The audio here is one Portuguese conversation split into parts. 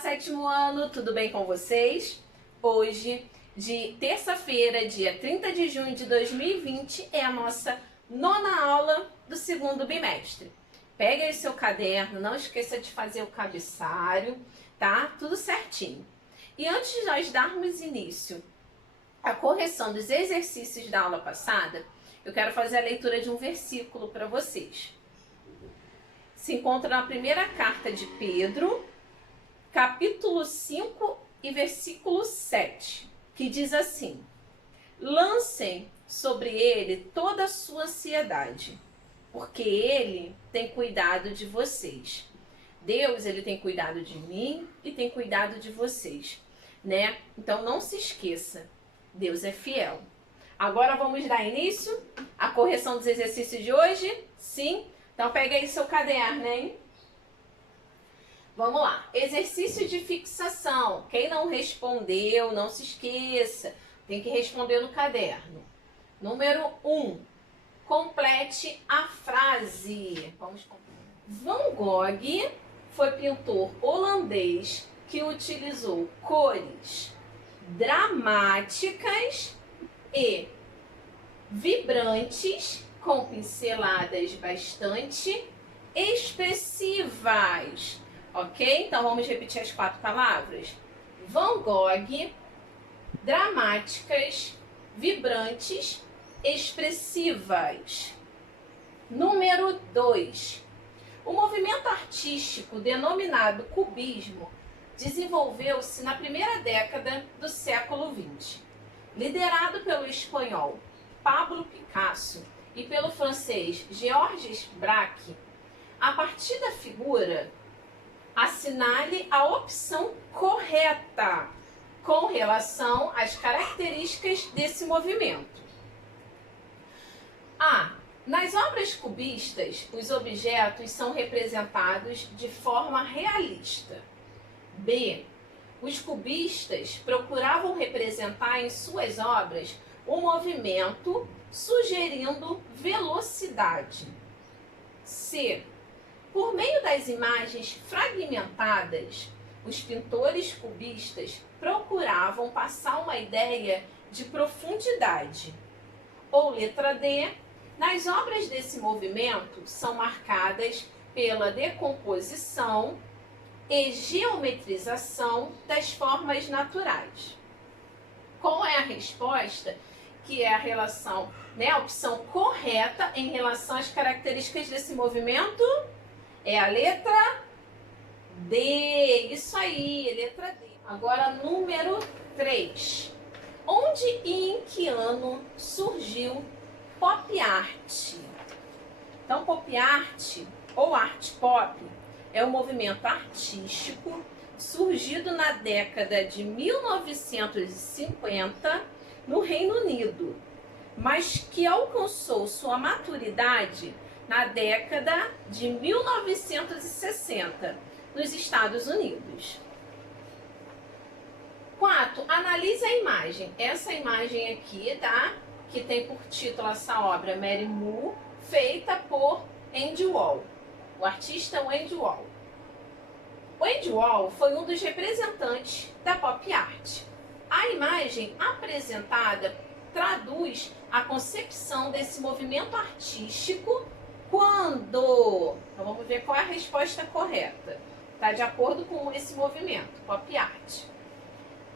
sétimo ano, tudo bem com vocês? Hoje, de terça-feira, dia 30 de junho de 2020, é a nossa nona aula do segundo bimestre. Pega aí seu caderno, não esqueça de fazer o cabeçalho, tá? Tudo certinho. E antes de nós darmos início à correção dos exercícios da aula passada, eu quero fazer a leitura de um versículo para vocês. Se encontra na primeira carta de Pedro, capítulo 5 e versículo 7, que diz assim: lancem sobre ele toda a sua ansiedade, porque ele tem cuidado de vocês. Deus, ele tem cuidado de mim e tem cuidado de vocês, né? Então não se esqueça, Deus é fiel. Agora vamos dar início à correção dos exercícios de hoje? Sim? Então pega aí seu caderno, hein? Vamos lá. Exercício de fixação. Quem não respondeu, não se esqueça. Tem que responder no caderno. Número 1. Complete a frase. Vamos completar. Van Gogh foi pintor holandês que utilizou cores dramáticas e vibrantes com pinceladas bastante expressivas. Ok? Então vamos repetir as 4 palavras. Van Gogh, dramáticas, vibrantes, expressivas. Número 2. O movimento artístico denominado cubismo desenvolveu-se na primeira década do século XX. Liderado pelo espanhol Pablo Picasso e pelo francês Georges Braque, a partir da figura, assinale a opção correta com relação às características desse movimento. A. Nas obras cubistas, os objetos são representados de forma realista. B. Os cubistas procuravam representar em suas obras o movimento, sugerindo velocidade. C. Por meio das imagens fragmentadas, os pintores cubistas procuravam passar uma ideia de profundidade. Ou letra D, nas obras desse movimento são marcadas pela decomposição e geometrização das formas naturais. Qual é a resposta? Que é a relação, né, a opção correta em relação às características desse movimento? É a letra D. Isso aí, letra D. Agora, número 3. Onde e em que ano surgiu pop art? Então, pop art ou art pop é um movimento artístico surgido na década de 1950 no Reino Unido, mas que alcançou sua maturidade na década de 1960 nos Estados Unidos. 4. Analise a imagem. Essa imagem aqui, tá? Que tem por título essa obra Mary Moore, feita por Andy Warhol, o artista Andy Warhol. O Andy Warhol foi um dos representantes da pop art. A imagem apresentada traduz a concepção desse movimento artístico quando... Então vamos ver qual é a resposta correta. Está de acordo com esse movimento, pop art.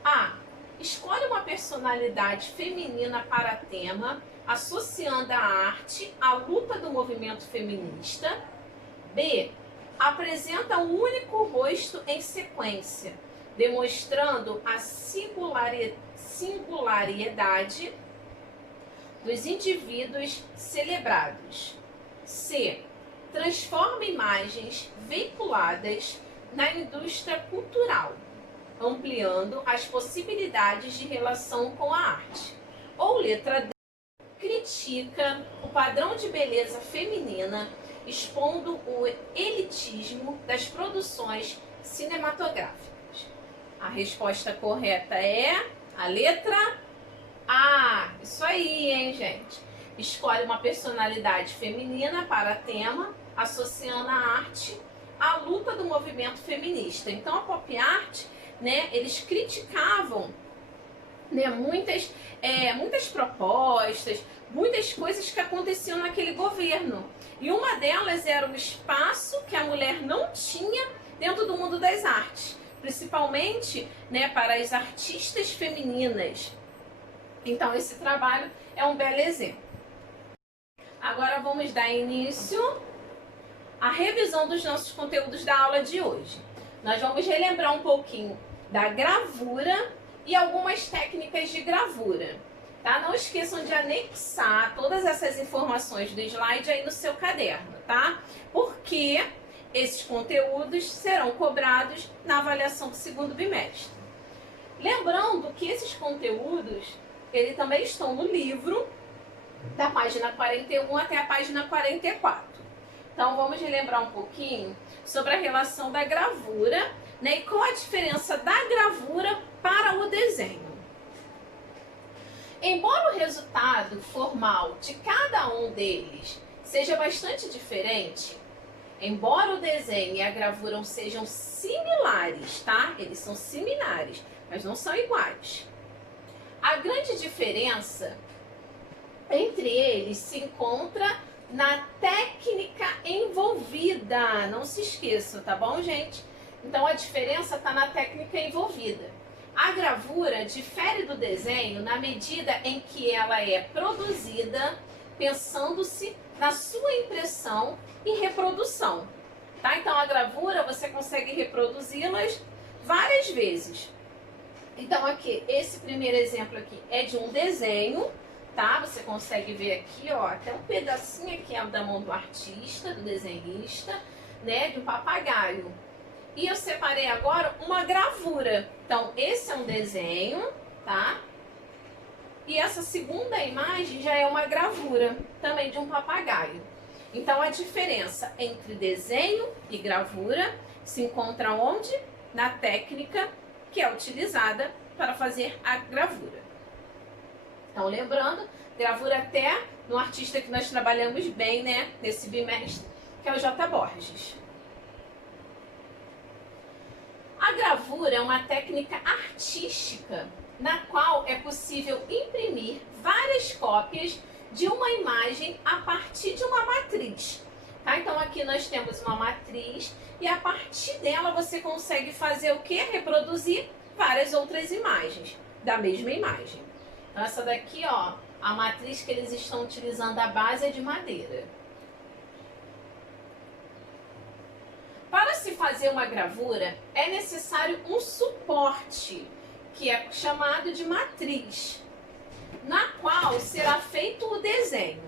A. Escolhe uma personalidade feminina para tema, associando a arte à luta do movimento feminista. B. Apresenta um único rosto em sequência, demonstrando a singularidade dos indivíduos celebrados. C. Transforma imagens veiculadas na indústria cultural, ampliando as possibilidades de relação com a arte. Ou letra D. Critica o padrão de beleza feminina, expondo o elitismo das produções cinematográficas. A resposta correta é a letra A. Isso aí, hein, gente? Escolhe uma personalidade feminina para tema, associando a arte a luta do movimento feminista. Então a pop art, né, eles criticavam, né, muitas propostas, muitas coisas que aconteciam naquele governo. E uma delas era o espaço que a mulher não tinha dentro do mundo das artes, principalmente, né, para as artistas femininas. Então esse trabalho é um belo exemplo. Agora vamos dar início à revisão dos nossos conteúdos da aula de hoje. Nós vamos relembrar um pouquinho da gravura e algumas técnicas de gravura. Tá? Não esqueçam de anexar todas essas informações do slide aí no seu caderno, tá? Porque esses conteúdos serão cobrados na avaliação do segundo bimestre. Lembrando que esses conteúdos, eles também estão no livro, da página 41 até a página 44. Então vamos relembrar um pouquinho sobre a relação da gravura, né, e qual a diferença da gravura para o desenho. Embora o resultado formal de cada um deles seja bastante diferente, embora o desenho e a gravura sejam similares, tá? Eles são similares, mas não são iguais. A grande diferença entre eles se encontra na técnica envolvida. Não se esqueçam, tá bom, gente? Então a diferença está na técnica envolvida. A gravura difere do desenho na medida em que ela é produzida pensando-se na sua impressão e reprodução. Tá? Então a gravura você consegue reproduzi-las várias vezes. Então aqui, esse primeiro exemplo aqui é de um desenho, tá? Você consegue ver aqui, ó, até um pedacinho aqui da mão do artista, do desenhista, né, de um papagaio. E eu separei agora uma gravura. Então, esse é um desenho, tá? E essa segunda imagem já é uma gravura, também de um papagaio. Então, a diferença entre desenho e gravura se encontra onde? Na técnica que é utilizada para fazer a gravura. Então, lembrando, gravura até no artista que nós trabalhamos bem, né, nesse bimestre, que é o J. Borges. A gravura é uma técnica artística na qual é possível imprimir várias cópias de uma imagem a partir de uma matriz. Tá? Então aqui nós temos uma matriz e a partir dela você consegue fazer o que? Reproduzir várias outras imagens da mesma imagem. Então essa daqui, ó, a matriz que eles estão utilizando, a base é de madeira. Para se fazer uma gravura, é necessário um suporte, que é chamado de matriz, na qual será feito o desenho,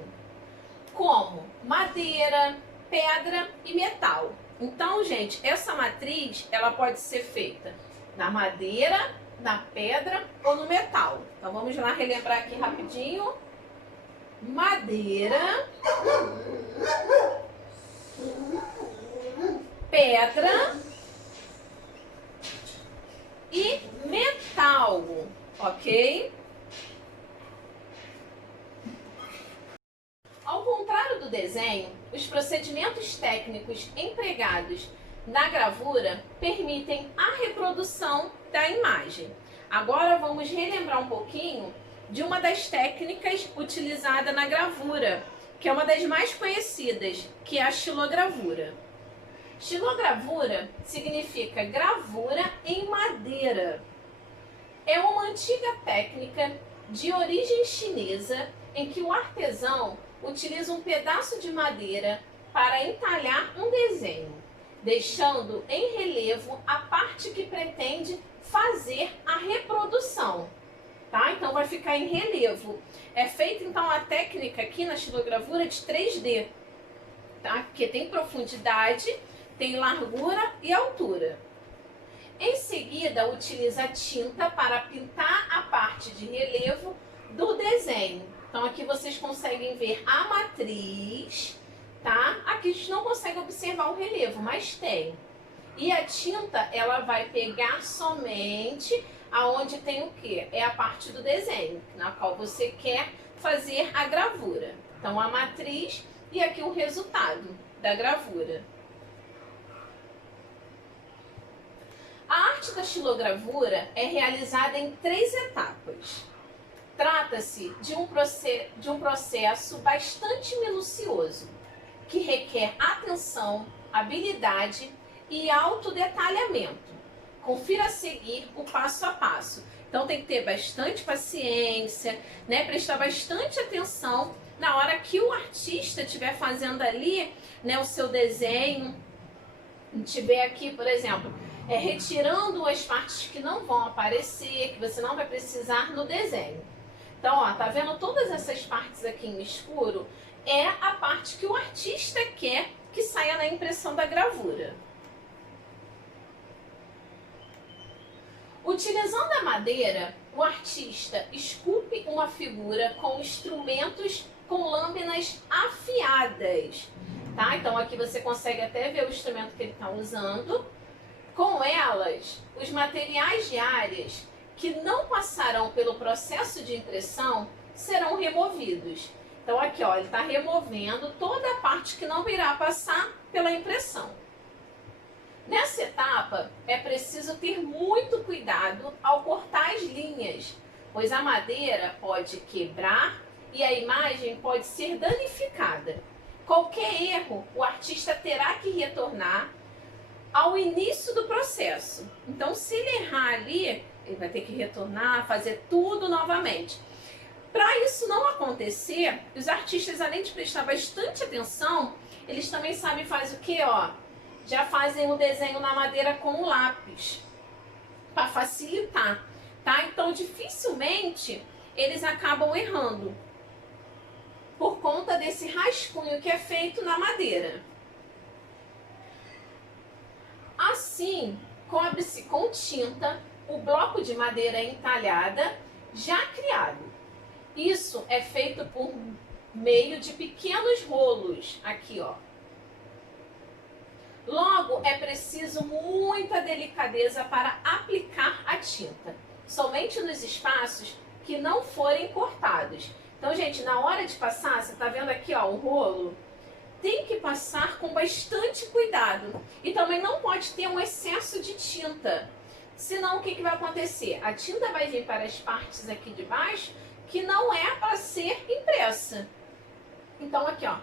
como madeira, pedra e metal. Então, gente, essa matriz, ela pode ser feita na madeira, na pedra ou no metal. Então, vamos lá relembrar aqui rapidinho. Madeira, pedra e metal, ok? Ao contrário do desenho, os procedimentos técnicos empregados na gravura permitem a reprodução da imagem. Agora vamos relembrar um pouquinho de uma das técnicas utilizada na gravura, que é uma das mais conhecidas, que é a xilogravura. Xilogravura significa gravura em madeira. É uma antiga técnica de origem chinesa em que o artesão utiliza um pedaço de madeira para entalhar um desenho, deixando em relevo a parte que pretende fazer a reprodução. Tá? Então vai ficar em relevo. É feita então a técnica aqui na xilogravura de 3D, tá? Porque tem profundidade, tem largura e altura. Em seguida, utiliza a tinta para pintar a parte de relevo do desenho. Então aqui vocês conseguem ver a matriz, tá? Aqui a gente não consegue observar o relevo, mas tem. E a tinta, ela vai pegar somente aonde tem o quê? É a parte do desenho, na qual você quer fazer a gravura. Então a matriz e aqui o resultado da gravura. arte da xilogravura é realizada em 3 etapas. Trata-se de um processo bastante minucioso, que requer atenção, habilidade e autodetalhamento. Confira a seguir o passo a passo. Então tem que ter bastante paciência, né? Prestar bastante atenção na hora que o artista estiver fazendo ali, né, o seu desenho. A gente vê aqui, por exemplo, retirando as partes que não vão aparecer, que você não vai precisar no desenho. Então, ó, tá vendo todas essas partes aqui em escuro? É a parte que o artista quer que saia na impressão da gravura. Utilizando a madeira, o artista esculpe uma figura com instrumentos com lâminas afiadas, tá? Então aqui você consegue até ver o instrumento que ele está usando. Com elas, os materiais de áreas que não passarão pelo processo de impressão serão removidos. Então aqui, ó, ele está removendo toda a parte que não irá passar pela impressão. Nessa etapa, é preciso ter muito cuidado ao cortar as linhas, pois a madeira pode quebrar e a imagem pode ser danificada. Qualquer erro, o artista terá que retornar ao início do processo. Então, se ele errar ali, ele vai ter que retornar, fazer tudo novamente. Para isso não acontecer, os artistas, além de prestar bastante atenção, eles também sabem fazer o quê? Ó, já fazem o desenho na madeira com o lápis, para facilitar, tá? Então, dificilmente eles acabam errando, por conta desse rascunho que é feito na madeira. Assim, cobre-se com tinta o bloco de madeira entalhada já criado. Isso é feito por meio de pequenos rolos, aqui, ó. Logo, é preciso muita delicadeza para aplicar a tinta, somente nos espaços que não forem cortados. Então, gente, na hora de passar, você tá vendo aqui, ó, o rolo? Tem que passar com bastante cuidado. E também não pode ter um excesso de tinta. Senão, o que vai acontecer? A tinta vai vir para as partes aqui de baixo que não é para ser impressa. Então, aqui, ó.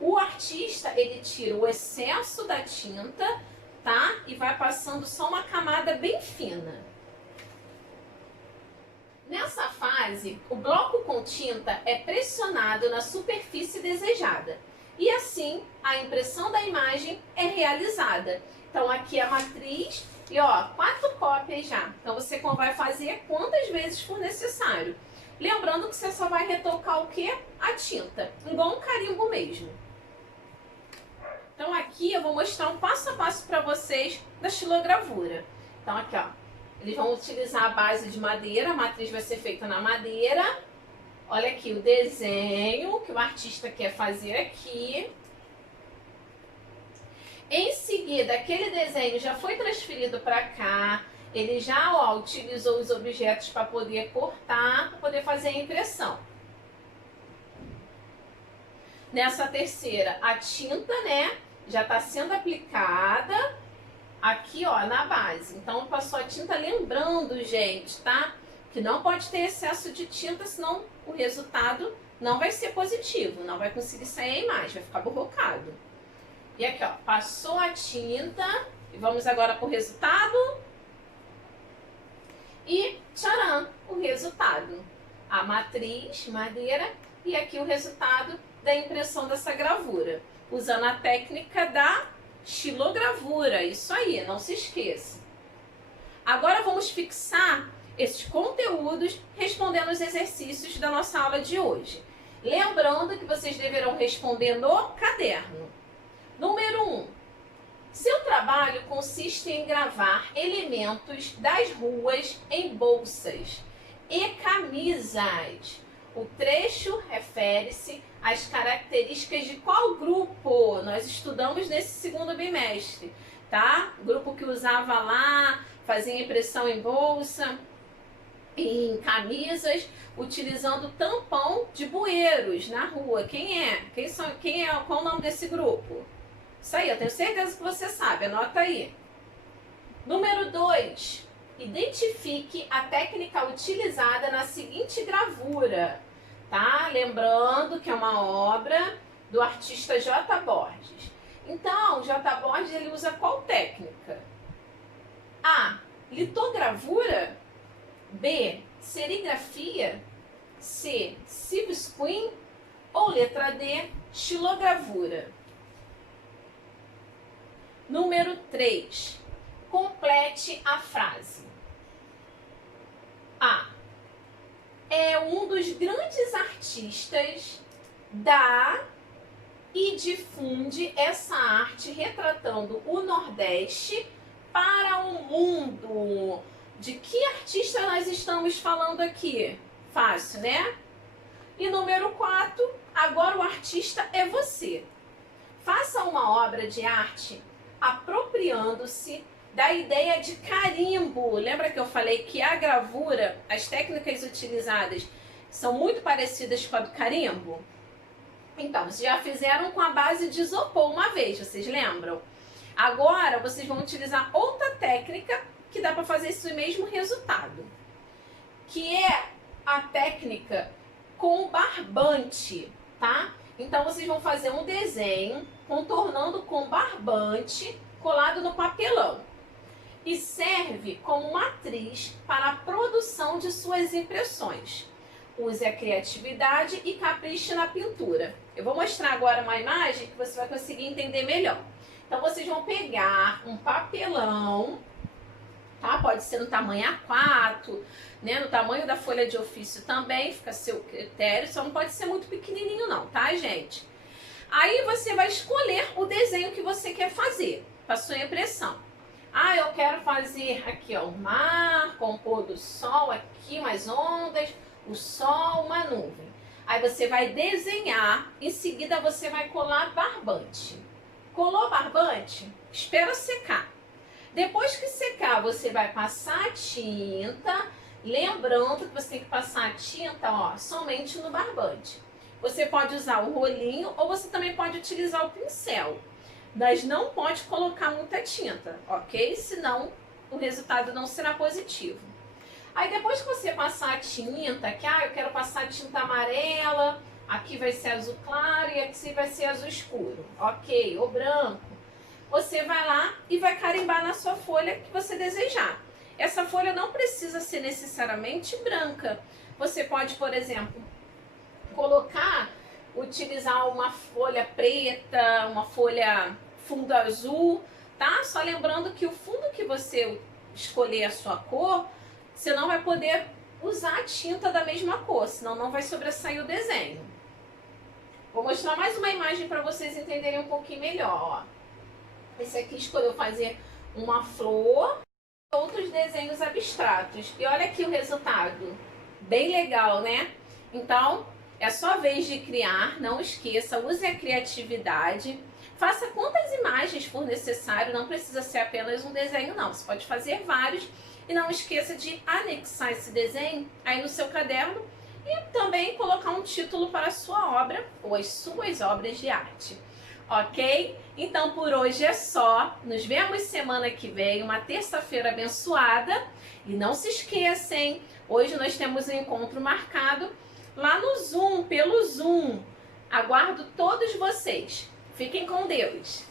O artista, ele tira o excesso da tinta, tá? E vai passando só uma camada bem fina. Nessa fase, o bloco com tinta é pressionado na superfície desejada. E assim, a impressão da imagem é realizada. Então, aqui é a matriz e, ó, 4 cópias já. Então, você vai fazer quantas vezes for necessário. Lembrando que você só vai retocar o quê? A tinta, igual um carimbo mesmo. Então, aqui eu vou mostrar um passo a passo para vocês da xilogravura. Então, aqui, ó, eles vão utilizar a base de madeira, a matriz vai ser feita na madeira. Olha aqui o desenho que o artista quer fazer aqui. Em seguida, aquele desenho já foi transferido para cá. Ele já, ó, utilizou os objetos para poder cortar, para poder fazer a impressão. Nessa terceira, a tinta, né, já está sendo aplicada aqui, ó, na base. Então, passou a tinta, lembrando, gente, tá? Que não pode ter excesso de tinta, senão o resultado não vai ser positivo, não vai conseguir sair a imagem, vai ficar borrocado. E aqui, ó, passou a tinta, e vamos agora para o resultado. E, tcharam, o resultado. A matriz, madeira, e aqui o resultado da impressão dessa gravura, usando a técnica da xilogravura. Isso aí, não se esqueça. Agora vamos fixar esses conteúdos respondendo os exercícios da nossa aula de hoje. Lembrando que vocês deverão responder no caderno. Número 1. Seu trabalho consiste em gravar elementos das ruas em bolsas e camisas. O trecho refere-se às características de qual grupo? Nós estudamos nesse segundo bimestre, tá? Grupo que usava lá, fazia impressão em bolsa, em camisas, utilizando tampão de bueiros na rua. Quem é? Qual é o nome desse grupo? Isso aí, eu tenho certeza que você sabe, anota aí. Número 2. Identifique a técnica utilizada na seguinte gravura, tá? Lembrando que é uma obra do artista J. Borges. Então, J. Borges ele usa qual técnica? A. Litogravura. B. Serigrafia. C. Silkscreen. Ou letra D. Xilogravura. Número 3. Complete a frase. A. É um dos grandes artistas da e difunde essa arte retratando o Nordeste para o mundo. De que artista nós estamos falando aqui? Fácil, né? E número 4, agora o artista é você. Faça uma obra de arte apropriando-se da ideia de carimbo. Lembra que eu falei que a gravura, as técnicas utilizadas são muito parecidas com a do carimbo? Então, vocês já fizeram com a base de isopor uma vez, vocês lembram? Agora, vocês vão utilizar outra técnica que dá para fazer esse mesmo resultado, que é a técnica com barbante, tá? Então, vocês vão fazer um desenho contornando com barbante colado no papelão. E serve como matriz para a produção de suas impressões. Use a criatividade e capriche na pintura. Eu vou mostrar agora uma imagem que você vai conseguir entender melhor. Então, vocês vão pegar um papelão, tá? Pode ser no tamanho A4, né? No tamanho da folha de ofício também, fica a seu critério, só não pode ser muito pequenininho não, tá, gente? Aí você vai escolher o desenho que você quer fazer, para sua impressão. Ah, eu quero fazer aqui, ó, o mar com o pôr do sol, aqui umas ondas, o sol, uma nuvem. Aí você vai desenhar, em seguida você vai colar barbante. Colou barbante? Espera secar. Depois que secar, você vai passar a tinta, lembrando que você tem que passar a tinta, ó, somente no barbante. Você pode usar o rolinho ou você também pode utilizar o pincel. Mas não pode colocar muita tinta, ok? Senão o resultado não será positivo. Aí depois que você passar a tinta, que eu quero passar tinta amarela, aqui vai ser azul claro e aqui vai ser azul escuro, ok? Ou branco. Você vai lá e vai carimbar na sua folha que você desejar. Essa folha não precisa ser necessariamente branca. Você pode, por exemplo, utilizar uma folha preta, uma folha fundo azul, tá? Só lembrando que o fundo que você escolher a sua cor, você não vai poder usar a tinta da mesma cor, senão não vai sobressair o desenho. Vou mostrar mais uma imagem para vocês entenderem um pouquinho melhor, ó. Esse aqui escolheu fazer uma flor, outros desenhos abstratos. E olha aqui o resultado. Bem legal, né? Então, é sua vez de criar, não esqueça, use a criatividade. Faça quantas imagens for necessário, não precisa ser apenas um desenho não, você pode fazer vários. E não esqueça de anexar esse desenho aí no seu caderno e também colocar um título para a sua obra ou as suas obras de arte. Ok? Então por hoje é só. Nos vemos semana que vem, uma terça-feira abençoada. E não se esqueçam, hoje nós temos um encontro marcado lá no Zoom, pelo Zoom. Aguardo todos vocês. Fiquem com Deus.